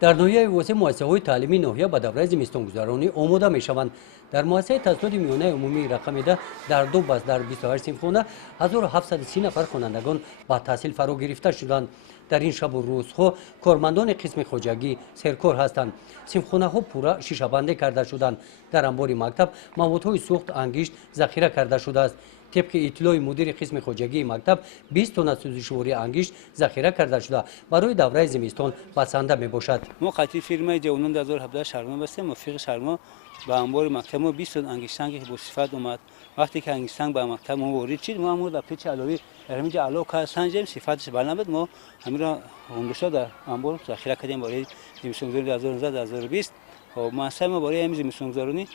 در ناحیه واسه مؤسسه‌های تعلیمی ناحیه به دوره زمستانگذرانی آماده می‌شوند. در مؤسسه تحصیلات میانه عمومی رقم 10 در دو بس در 28 صنفخانه 1730 نفر خوانندگان با تحصیل فرا گرفته شدند. در این شب و روزها کارمندان قسم خواجگی سرکار هستند. صنفخانه ها پورا شیشه بندی کرده شدند. در انبار مکتب موادهای سوخت انگشت ذخیره کرده شده است. طبق اطلاع مدیر قسم خواجگی مکتب 20 تن سوزشواری انگشت ذخیره کرده شده برای دوره زمستان بسنده می باشد. ما قطعی فیلم جوانان 2017 شهرمان بستیم. موفق شهرمان با انبار مکتب ما 20 تن انگشتنگ با صفت اومد. وقتی که انگشتنگ با مکتب ما وارد شد ما امور در پیچ علاوه در همینجا علاوه سنجیم صفتش بالا ما همین را هندوشا در انبار ذخیره کردیم برای زمستان 2019 2020. خب ما برای همین زمستان گذرانی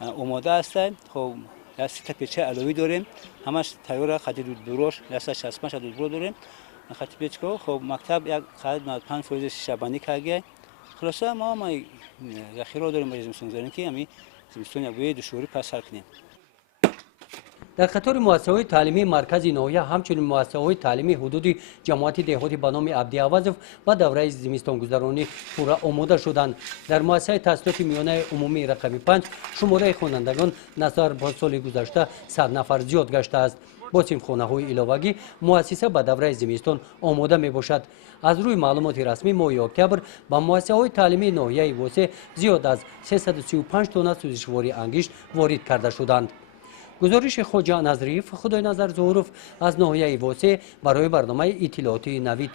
آماده هستیم. خب یا سه تا پیچ علاوه داریم همش تیار خط دود بروش یا 65 دود برو داریم خط پیچ خب مکتب یک خط 95% شیشه بندی کرده خلاصه ما ذخیره داریم برای زمستان گذرانی که همین زمستان یک دشواری پس سر کنیم. در خطور مؤسسه‌های تعلیمی مرکزی ناحیه همچنین مؤسسه‌های تعلیمی حدودی جماعت دهاتی به نام عبدی عوضف و دوره زمستانگذرانی پورا آماده شدند. در مؤسسه تحصیلات میانه عمومی رقم 5 شماره خوانندگان نظر با سال گذشته 100 نفر زیاد گشته است. با صنفخانه‌های علاوگی مؤسسه به دوره زمستان آماده می باشد. از روی معلومات رسمی ماه اکتبر با مؤسسه‌های تعلیمی ناحیه واسه زیاد از 335 تن سوزشواری انگشت وارد کرده شدند. گزارش خواجه نظریف خدای نظر ظهورف از ناحیه واسه برای برنامه اطلاعاتی نوید.